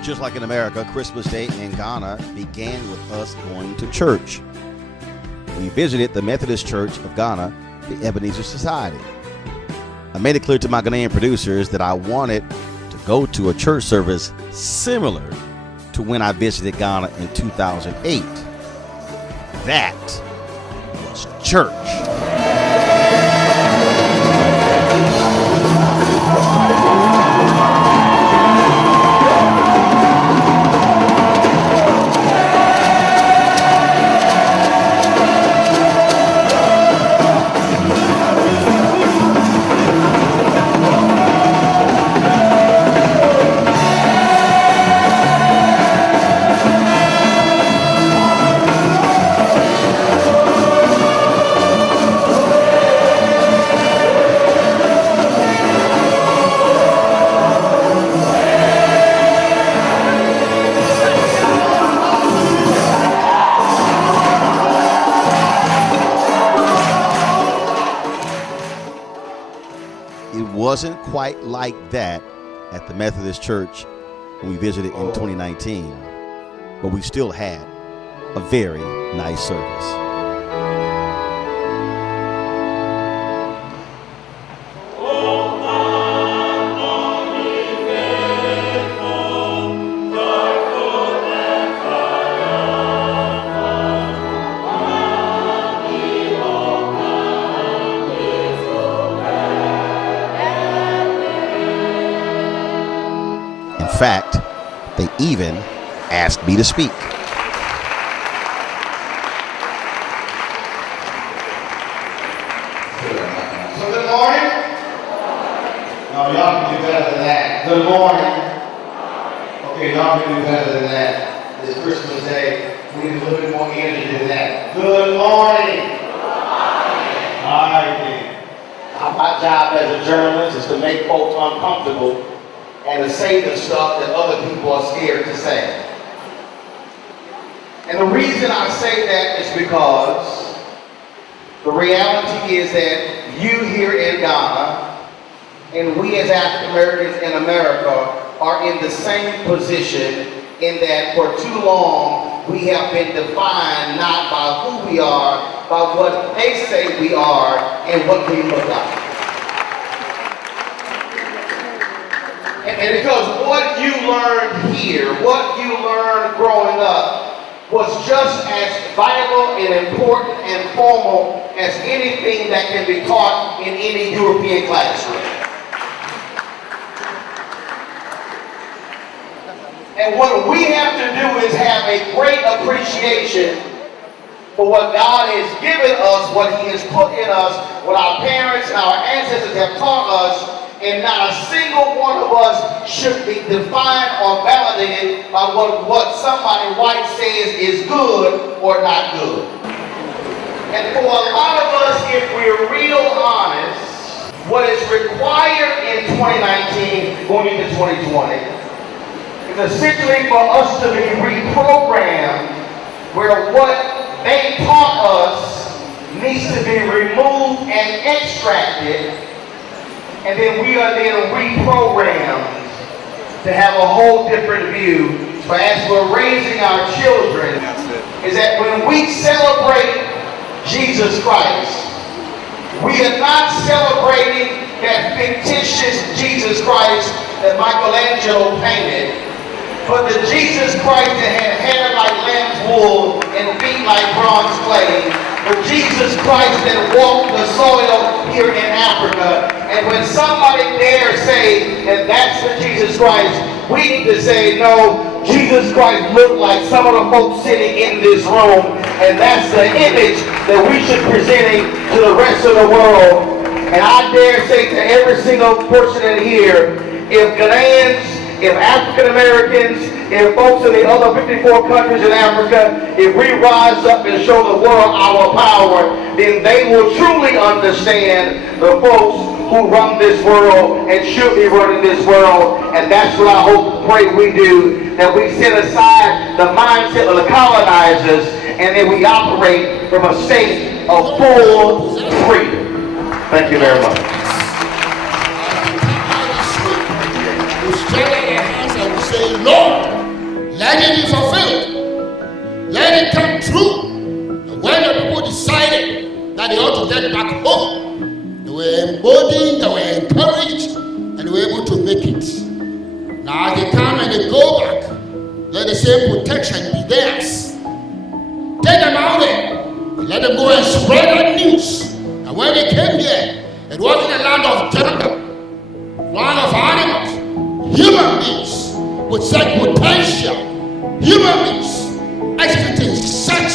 Just like in America, Christmas Day in Ghana began with us going to church. We visited the Methodist Church of Ghana, the Ebenezer Society. I made it clear to my Ghanaian producers that I wanted to go to a church service similar to when I visited Ghana in 2008. That was church. Wasn't quite like that at the Methodist Church when we visited in 2019, but we still had a very nice service. In fact, they even asked me to speak. So good morning. No, y'all can do better than that. Good morning. Okay, y'all can do better than that. It's Christmas Day. We need a little bit more energy than that. Good morning. All right, then. My job as a journalist is to make folks uncomfortable and to say the stuff that other people are scared to say. And the reason I say that is because the reality is that you here in Ghana and we as African Americans in America are in the same position in that for too long we have been defined not by who we are, by what they say we are and what we look like. And because what you learned here, what you learned growing up, was just as vital and important and formal as anything that can be taught in any European classroom. And what we have to do is have a great appreciation for what God has given us, what He has put in us, what our parents and our ancestors have taught us. And not a single one of us should be defined or validated by what somebody white says is good or not good. And for a lot of us, if we're real honest, what is required in 2019 going into 2020 is essentially for us to be reprogrammed where what they taught us needs to be removed and extracted. And then we are then reprogrammed to have a whole different view. So as we're raising our children, is that when we celebrate Jesus Christ, we are not celebrating that fictitious Jesus Christ that Michelangelo painted, but the Jesus Christ that had hair like lamb's wool and feet like bronze clay, the Jesus Christ that walked the soil here in Africa. And when somebody dare say that that's the Jesus Christ, we need to say, no, Jesus Christ looked like some of the folks sitting in this room, and that's the image that we should be presenting to the rest of the world. And I dare say to every single person in here, if Ghanaians, if African Americans, if folks in the other 54 countries in Africa, if we rise up and show the world our power, then they will truly understand the folks who run this world and should be running this world. And that's what I hope, pray we do, that we set aside the mindset of the colonizers and then we operate from a state of full freedom. Thank you very much. Say, Lord, let it be fulfilled. Let it come true. And when the people decided that they ought to get back home, they were emboldened, they were encouraged, and they were able to make it. Now as they come and they go back, let the same protection be theirs. Take them out there. And let them go and spread that news. And when they came here, it wasn't a land of jungle, land of animals, human beings with such potential, human beings exhibiting such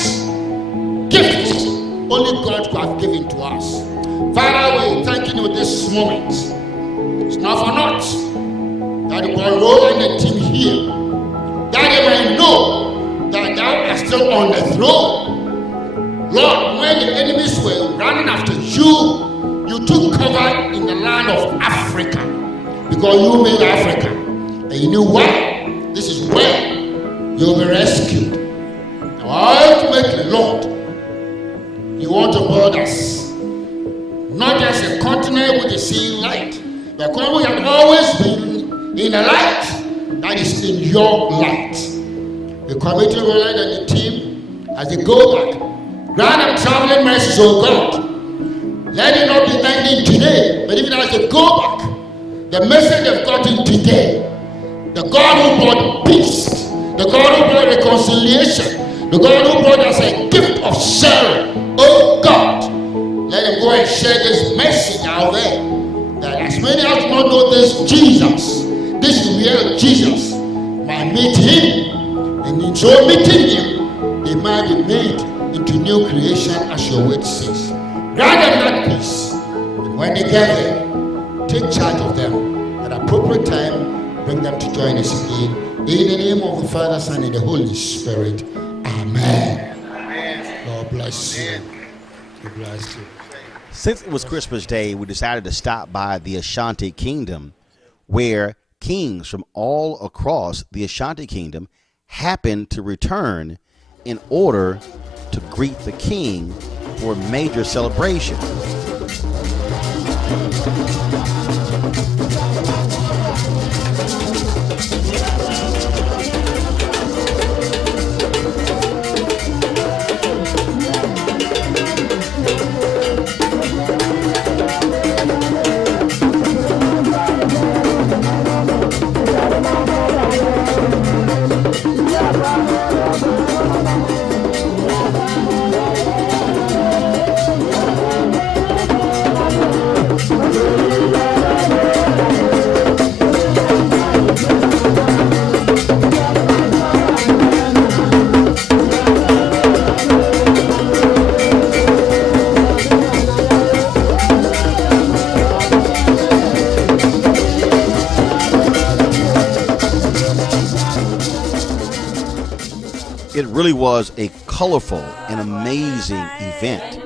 gifts only God could have given to us. Father, we thank you this moment. It's not for naught that you can roll in the team here, that they may know that thou art still on the throne. Lord, when the enemies were running after you, you took cover in the land of Africa, because you made Africa. And you knew why. This is where you'll be rescued. Now, ultimately, Lord, you want to build us not just a continent with the same light, but a continent we have always been in a light that is in your light. We commit to Roland and the team as they go back. Grant them traveling mercies, oh God. Let it not be ending today, but even as they go back, the message they've gotten today, the God who brought peace, the God who brought reconciliation, the God who brought us a gift of sharing. Oh God, let them go and share this message out there. That as many as do not know this Jesus, this real Jesus, might meet him. And in so meeting him, they might be made into new creation as your word says. Grant them that peace. And when they get there, take charge of them at appropriate time. Bring them to join us again. In the name of the Father, Son, and the Holy Spirit. Amen. Amen. Lord bless you. God bless you. Since it was Christmas Day, we decided to stop by the Ashanti Kingdom, where kings from all across the Ashanti Kingdom happened to return in order to greet the king for a major celebration. It really was a colorful and amazing event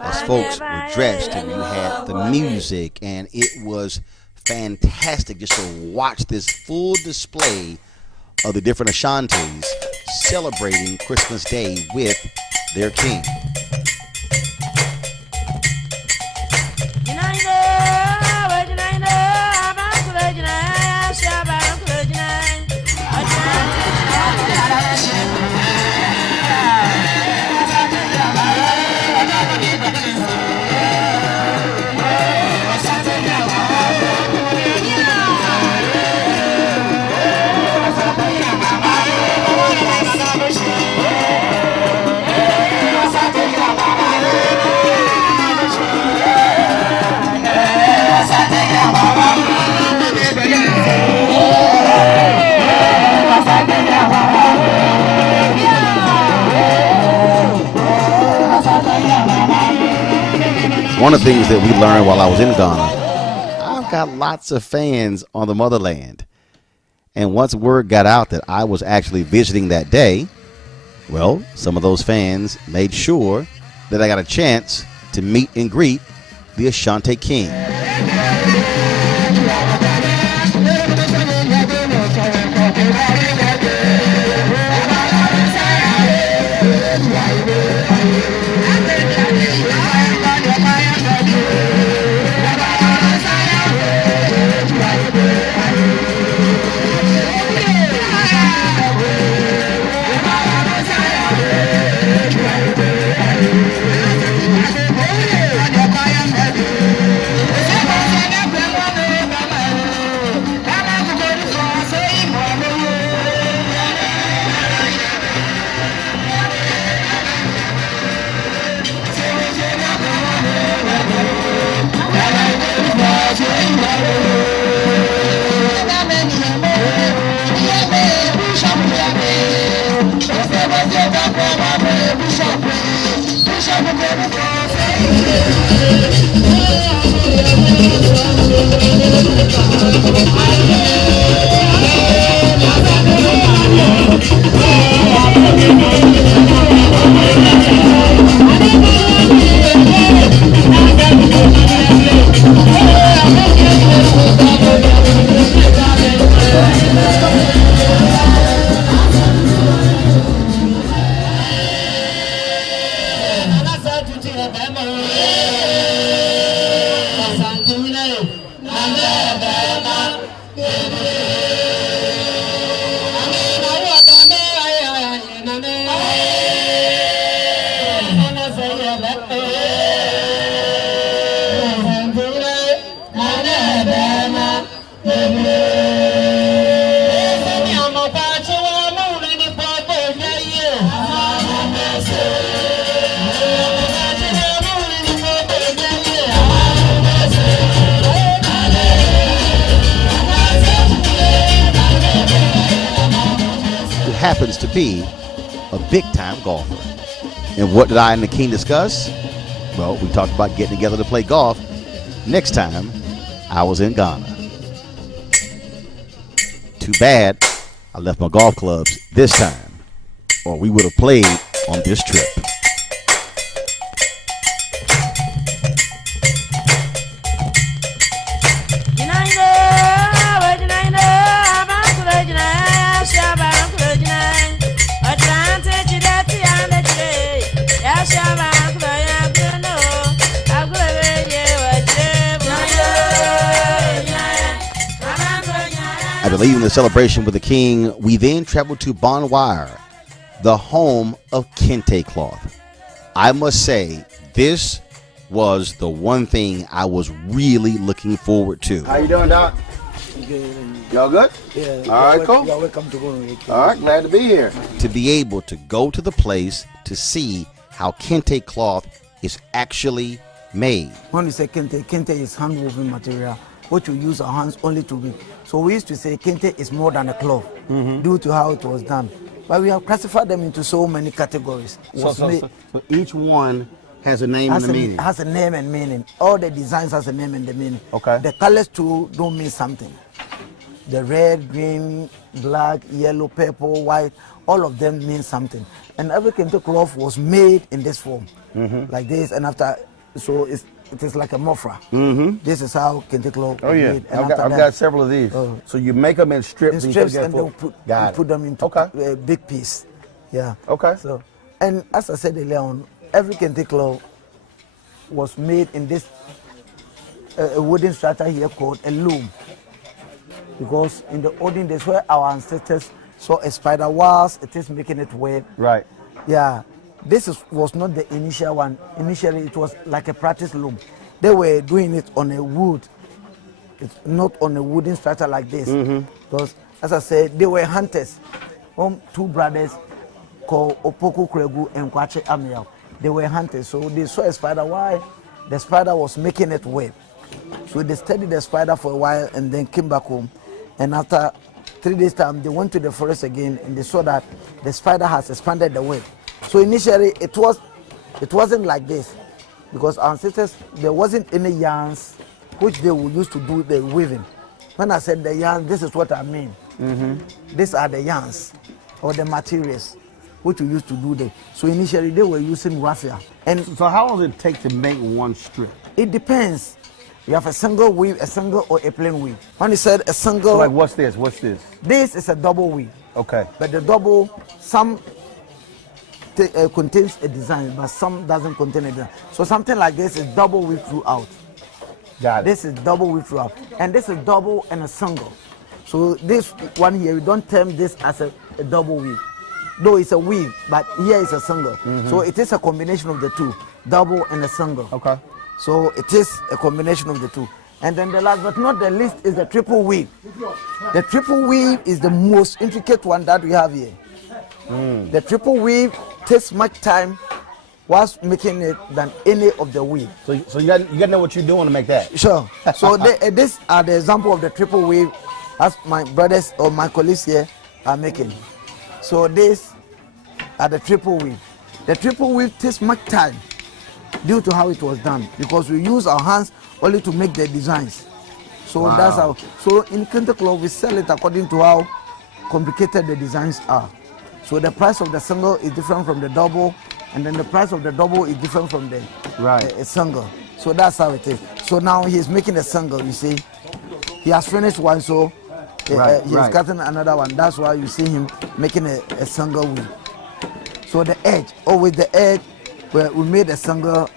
as folks were dressed and you had the music, and it was fantastic just to watch this full display of the different Ashantis celebrating Christmas Day with their king. One of the things that we learned while I was in Ghana, I've got lots of fans on the motherland. And once word got out that I was actually visiting that day, well, some of those fans made sure that I got a chance to meet and greet the Ashanti King. Happens to be a big-time golfer. And what did I and the King discuss? Well, we talked about getting together to play golf next time I was in Ghana. Too bad I left my golf clubs this time, or we would have played on this trip. After leaving the celebration with the King, we then traveled to Bonwire, the home of kente cloth. I must say, this was the one thing I was really looking forward to. How you doing, Doc? Good. Y'all good? Yeah. All right, cool. You're welcome to go. All right, glad to be here. To be able to go to the place to see how kente cloth is actually made. When we say kente is hand-woven material, which we use our hands only to weave. So we used to say kente is more than a cloth due to how it was done. But we have classified them into so many categories. So each one has a name and a meaning. Has a name and meaning. All the designs has a name and the meaning. Okay. The colors too don't mean something. The red, green, black, yellow, purple, white, all of them mean something. And every kente cloth was made in this form, like this. And after, so it is like a mofra. This is how kente cloth was made. And I've got several of these. So you make them in strips. In strips and then put them into a big piece. Yeah. Okay. So, and as I said earlier on, every kente cloth was made in this a wooden structure here called a loom. Because in the olden days where our ancestors saw a spider whilst it is making it web. Right. Yeah. This was not the initial one. Initially it was like a practice loom. They were doing it on a wood. It's not on a wooden structure like this. Because as I said, they were hunters. Two brothers called Opoku Kregu and Kwache Amiel. They were hunters. So they saw a spider while the spider was making it web. So they studied the spider for a while and then came back home. And after 3 days time, they went to the forest again and they saw that the spider has expanded the web. So initially it wasn't like this. because our ancestors, there wasn't any yarns which they would use to do the weaving. When I said the yarns, this is what I mean. These are the yarns or the materials which we used to do them. So initially they were using raffia. And So how long does it take to make one strip? it depends. You have a single weave, a single or a plain weave. When you said a single, So like what's this? What's this? this is a double weave. Okay. But the double, some contains a design, but some doesn't contain a design. So something like this is double weave throughout. Got it. This is double weave throughout. And this is double and a single. So this one here, we don't term this as a double weave. Though it's a weave, but here is a single. So it is a combination of the two, double and a single. Okay. So it is a combination of the two. And then the last but not the least is the triple weave. The triple weave is the most intricate one that we have here. The triple weave takes much time whilst making it than any of the weave. So you got to know what you're doing to make that. Sure. So these are the example of the triple weave as my brothers or my colleagues here are making. So these are the triple weave. The triple weave takes much time due to how it was done because we use our hands only to make the designs. So that's how. So in Kente Club we sell it according to how complicated the designs are. So the price of the single is different from the double, and then the price of the double is different from the single. So that's how it is. So now he's making a single. You see, he has finished one, so he's cutting another one. That's why you see him making a single weave. So the edge, with the edge, where we made a single,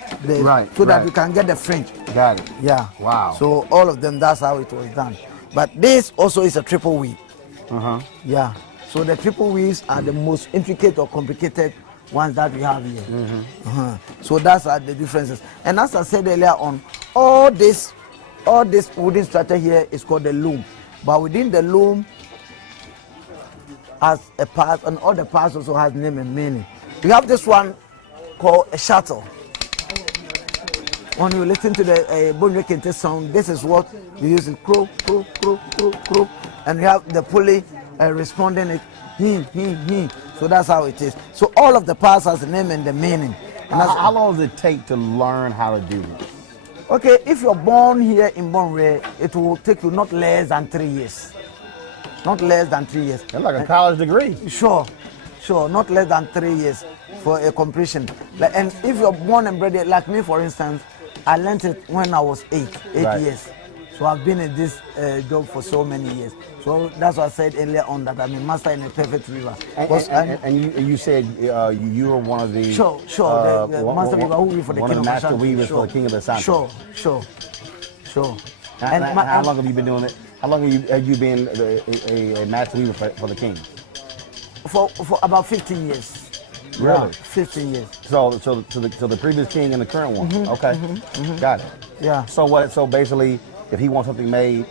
so that we can get the fringe. Got it. Yeah. Wow. So all of them, that's how it was done. But this also is a triple weave. Yeah. So the triple weaves are the most intricate or complicated ones that we have here. So that's the differences. And as I said earlier on, all this wooden structure here is called the loom. But within the loom, as a part, and all the parts also has name and meaning. We have this one called a shuttle. When you listen to the Bonjour Kente sound, this is what you use it, crow, crow, crow, crow, crow. And you have the pulley responding it, So that's how it is. So all of the parts has the name and the meaning. And how long does it take to learn how to do this? Okay, if you're born here in Bonre, it will take you not less than 3 years. Not less than 3 years. That's like a college degree. Sure, not less than 3 years for a completion. And if you're born and bred here, like me for instance, I learned it when I was 8 years. So I've been in this job for so many years. So that's what I said earlier on, that I'm a master in a perfect river. And you said you were one of the the master weaver who weave for the one king of of the master Ashanti. weavers for the king of Ashanti. Sure. And how long have you been doing it? How long have you been a master weaver for the king? For about 15 years. Really? Yeah, 15 years. So the previous king and the current one. Okay. Got it. Yeah. So what? So basically, if he wants something made,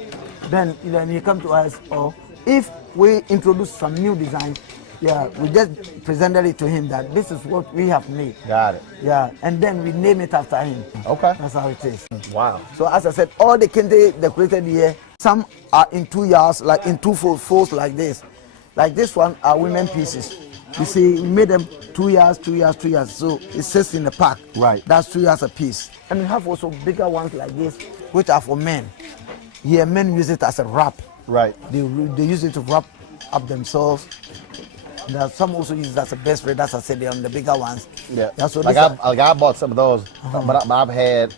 then he come to us, or if we introduce some new design, we just presented it to him that this is what we have made. Got it. Yeah, and then we name it after him. Okay. That's how it is. Wow. So as I said, all the kente decorated here, some are in 2 yards, like in two folds like this. Like this one are women pieces. You see, we made them 2 yards, 2 yards, 2 yards. So it sits in the pack. Right. That's 2 yards a piece. And we have also bigger ones like this, which are for men. Here, men use it as a wrap. Right. They use it to wrap up themselves. There some also use it as a best spread, as I said, on the bigger ones. Yeah. So I bought some of those, but I've had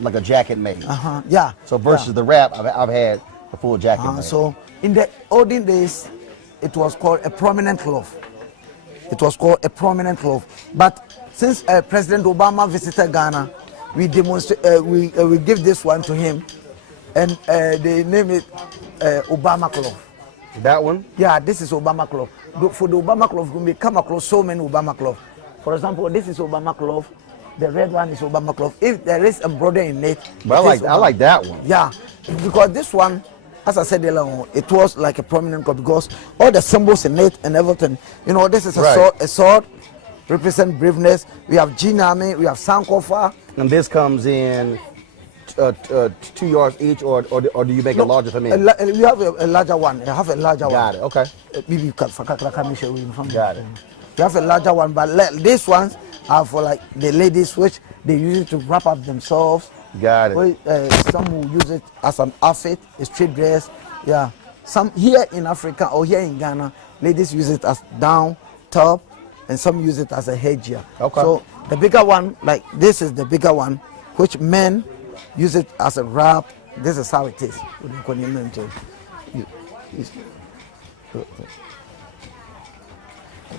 like a jacket made. Yeah. So versus the wrap, I've had a full jacket made. So in the olden days, it was called a prominent cloth. It was called a prominent cloth. But since President Obama visited Ghana, we demonstrate. We give this one to him, and they name it Obama cloth. That one? Yeah, this is Obama cloth. For the Obama cloth, we come across so many Obama cloth. For example, this is Obama cloth. The red one is Obama cloth. If there is embroidery in it, but I like that one. Yeah, because this one, as I said earlier, it was like a prominent cloth because all the symbols in it and everything. You know, this is a sword represent braveness. We have Jinami, we have Sankofa. And this comes in 2 yards each, or do you make it larger for me? You have a larger one. You have a larger one. Got it. Okay. Got it. Got it. You have a larger one, but these ones for like the ladies, which they use it to wrap up themselves. Got it. Some will use it as an outfit, a straight dress. Yeah. Some here in Africa or here in Ghana, ladies use it as down, top, and some use it as a headgear. Okay. So the bigger one, like this is the bigger one, which men use it as a wrap. This is how it is.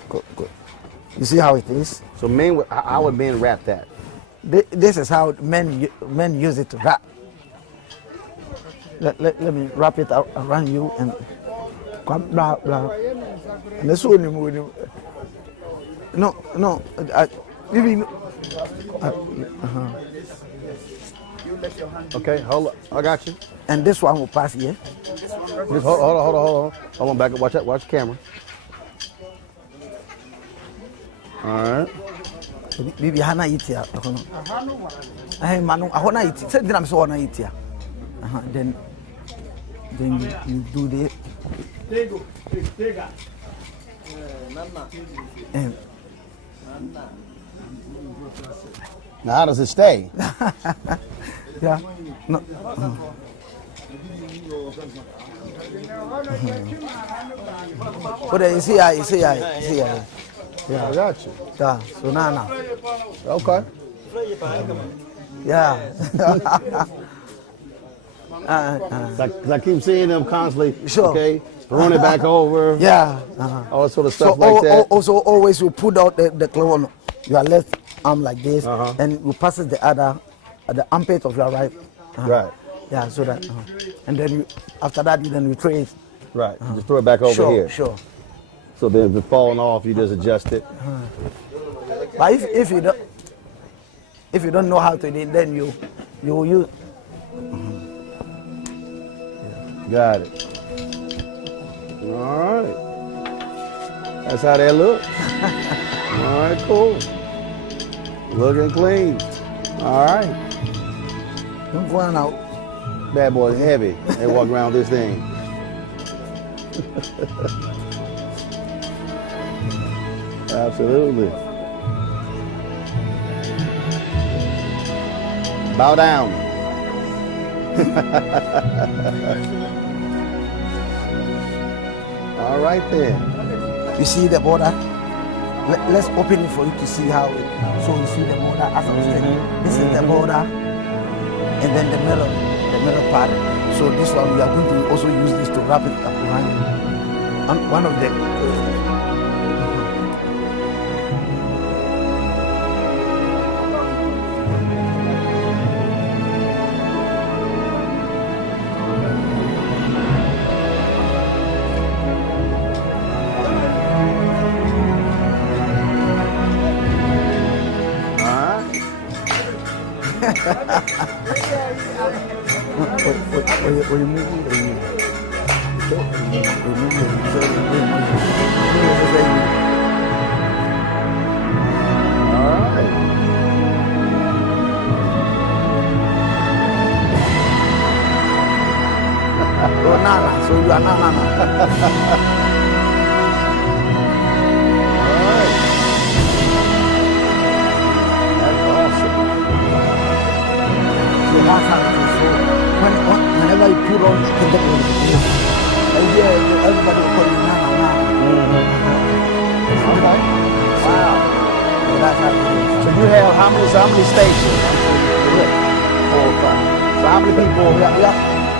Good. You see how it is? So men, how would men wrap that? This is how men use it to wrap. Let me wrap it around you and blah blah. And this one, no. Okay, hold on. I got you. And this one will pass here. Just hold on. Hold on, back up. Watch the camera. All right. Bibi hana itia. Manu ahona iti. Say dinam so hona itia. Then you do this. Now how does it stay? Yeah. No. But you see. Yeah, I got you. Yeah. So now. Okay. Yeah. I keep seeing them constantly. Sure. Okay, run it back over. Yeah. All that sort of stuff like that. Also, always you put out the clothes on your left arm like this, and you pass it the other at the armpit of your right. Right. Yeah. So that, and then after that, you throw it. Right. You just throw it back over here. Sure. So then if it's falling off, you just adjust it. But if you don't know how to do it, then you will use. Got it. All right. That's how that looks. All right, cool. Looking clean. All right. Don't go on out. Bad boy's heavy. They walk around with this thing. Absolutely. Bow down. All right then. You see the border? Let's open it for you to see how it. So you see the border as I was saying. This is the border, and then the middle part. So this one we are going to also use this to wrap it up around. And one of the. So you are Nana. Whenever you put on everybody will call you Nana. Okay. Wow. So you have how many stations? 4 or 5. So how many people?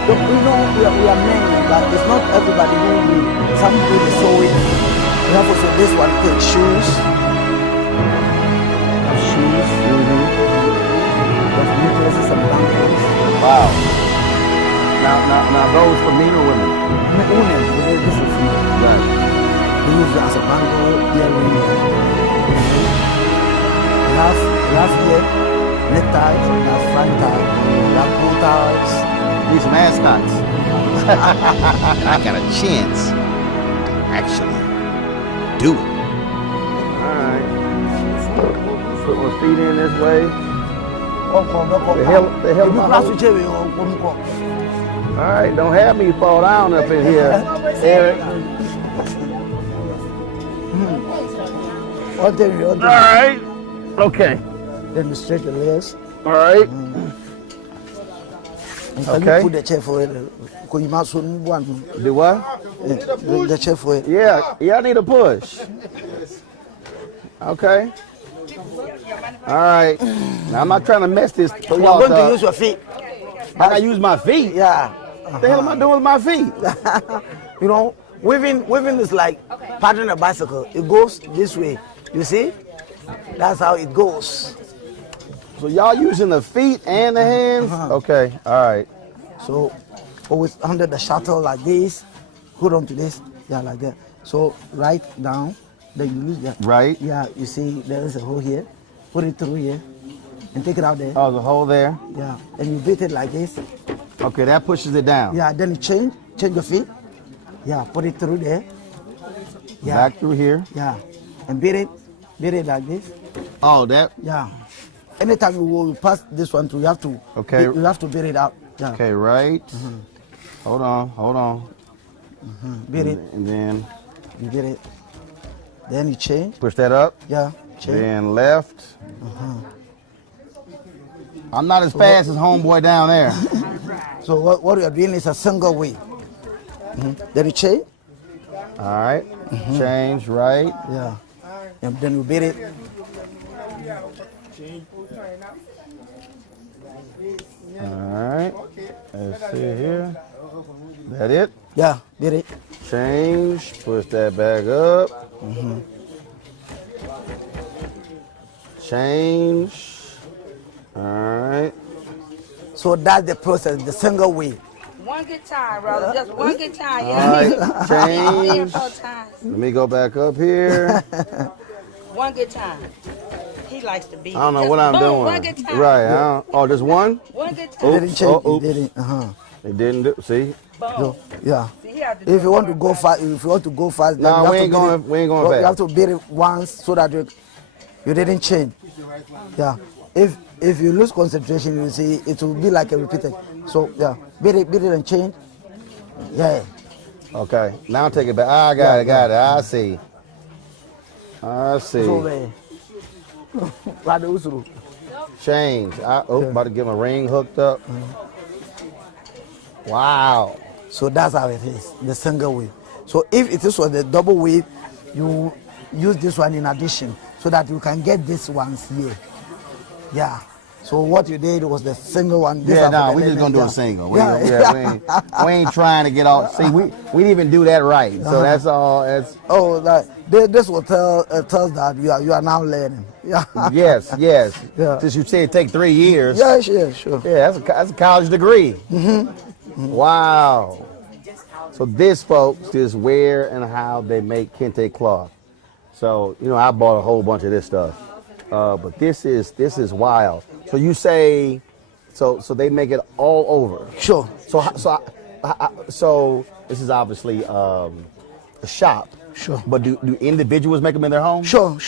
We know we are many, but it's not everybody who we. Some do the sewing. We have also this one take shoes. Shoes. There's necklaces and bangles. Wow. Now those for men or women? Women, this is female. Right. We use it as a bangle, earring. We have here neckties, we have frank tie, we have bow ties. These mascots. I got a chance to actually do it. All right. Put my feet in this way. The hell all right, don't have me fall down up in here, Eric. All right. Okay. Then you stretch the legs. All right. And can Okay. you put the chair for it? Because you might soon want Do what? the chair for it. Yeah. Yeah, I need a push. Okay. All right. Now, I'm not trying to mess this. So you are going to use your feet. I gotta use my feet. Yeah. What the hell am I doing with my feet? You know, weaving is like paddling a bicycle. It goes this way. You see? That's how it goes. So y'all using the feet and the hands? Okay. All right. So always under the shuttle like this. Hold on to this. Yeah, like that. So right down. Then you lose that. Right. Yeah, you see there is a hole here. Put it through here. And take it out there. Oh, the hole there. Yeah. And you beat it like this. Okay, that pushes it down. Yeah, then you change your feet. Yeah, put it through there. Yeah. Back through here. Yeah. And beat it like this. Oh, that. Yeah. Anytime you will pass this one through, you have to. Okay. You have to beat it out. Yeah. Okay, right. Hold on. Beat it. And then You beat it. Then you change. push that up. Yeah. Change. Then left. I'm not as fast as homeboy down there. So what you are doing is a single way. Then you change. All right. Change right. Yeah. And then you beat it. All right. Let's see here. That it? Yeah. Beat it. Change. Push that back up. Change. All right. So that's the process, the single way. One good time, brother. Just one good time. All Yeah. right. Change. 4 times. Let me go back up here. One good time. He likes to be. I don't know what I'm doing. One good time. Right. Oh, just one? One good time. You didn't Oops. change. Oh, You oops. didn't. It didn't do. See? Boom. So, yeah. See, he had to do If you want to one go by fast, then No, you have we to ain't beat going- it. we ain't going So fast. You have to beat it once so that you didn't change. Yeah. If you lose concentration, you see it will be like a repeated. So yeah, beat it and change. Yeah. Okay. Now take it back. I got it. I see. So Change. About to get my ring hooked up. Wow. So that's how it is, the single wave. So if it is for the double wave, you use this one in addition so that you can get this ones here. Yeah. So what you did was the single one. This Yeah, one for no, the we just lemon, gonna do yeah. a single. Yeah. We ain't trying to get off. See, we didn't even do that right. So that's all. That's Oh, this will tells that you are now learning. Yeah. yes. Yeah. Since you said it take 3 years. Yeah, sure. Yeah, that's a college degree. Wow. So this, folks, is where and how they make kente cloth. So I bought a whole bunch of this stuff, but this is wild. So you say, so they make it all over. Sure. So this is obviously a shop. Sure. But do individuals make them in their home? Sure.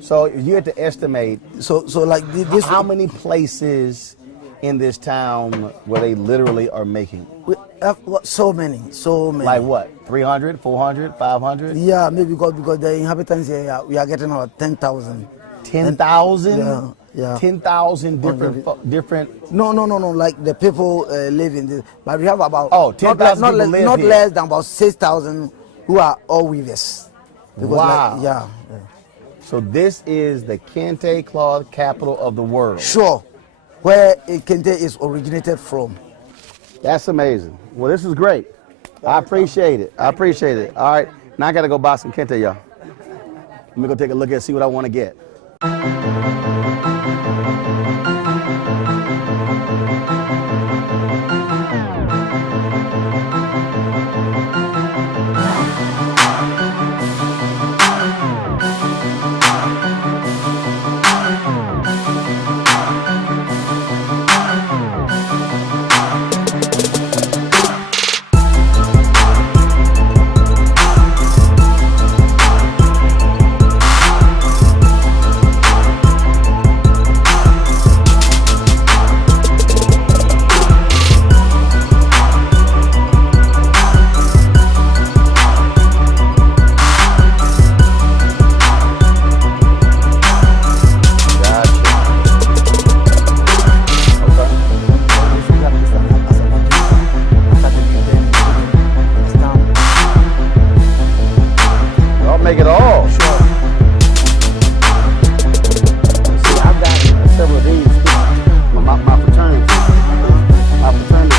So if you had to estimate, So like this. how many places in this town where they literally are making? So many. Like what? 300, 400, 500? Yeah, maybe because the inhabitants here, we are getting about 10,000. 10,000? Yeah. 10,000 different. No. Like the people live in this, but we have about 10,000 not people live not here. less than about 6,000 who are all weavers. Because Wow. yeah. So this is the kente cloth capital of the world. Sure. Where kente is originated from. That's amazing. Well, this is great. I appreciate it. All right. Now I got to go buy some kente, y'all. Let me go take a look and see what I want to get. make it all. Sure. See, I've got several of these. My fraternity. My fraternity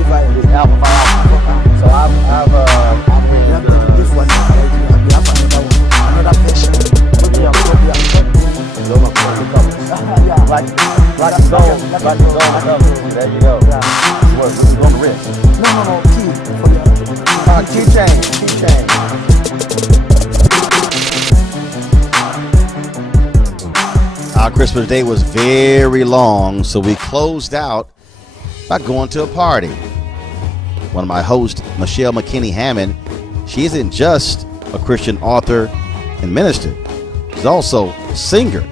is Alpha Phi Alpha. So I've You have to do this one. You have another one. Another version. those are fraternity colors. Yeah. Black and gold. There you go. What is on the wrist? No. Key. For the Keychain. Our Christmas day was very long, so we closed out by going to a party. One of my hosts, Michelle McKinney Hammond, she isn't just a Christian author and minister. She's also a singer,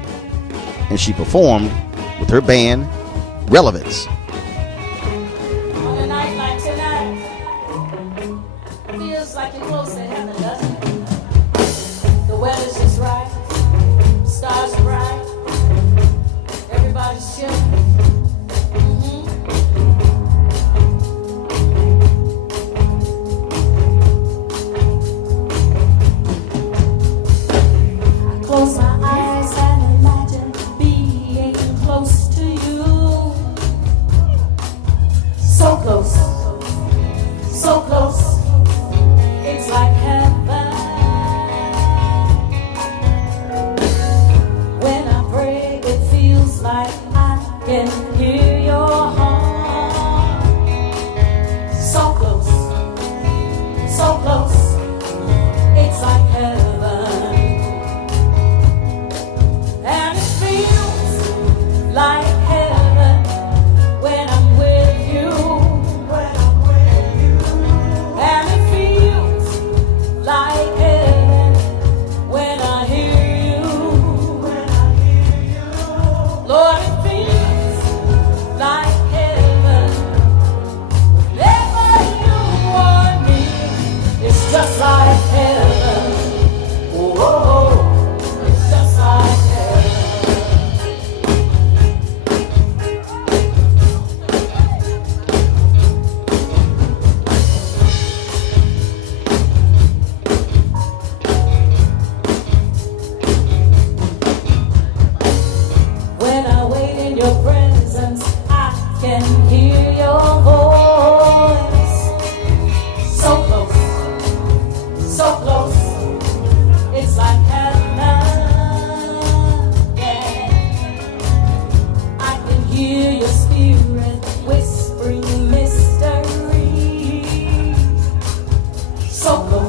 and she performed with her band, Relevance. On a night like tonight, feels like you're close to heaven, doesn't it? The weather's just right, stars are bright, everybody's chilling. I close my eyes and imagine being close to you. So close, so close, it's like heaven. When I pray, it feels like I can hear your heart. So close, it's like heaven. And it feels like heaven when I'm with you. And it feels like heaven when I hear you. Lord, it feels like heaven whenever you are near. It's just like heaven. Oh, it's just like heaven. When I wait in your presence, I can hear your voice. So close, it's like heaven. Yeah. I can hear your spirit whispering mystery. So close.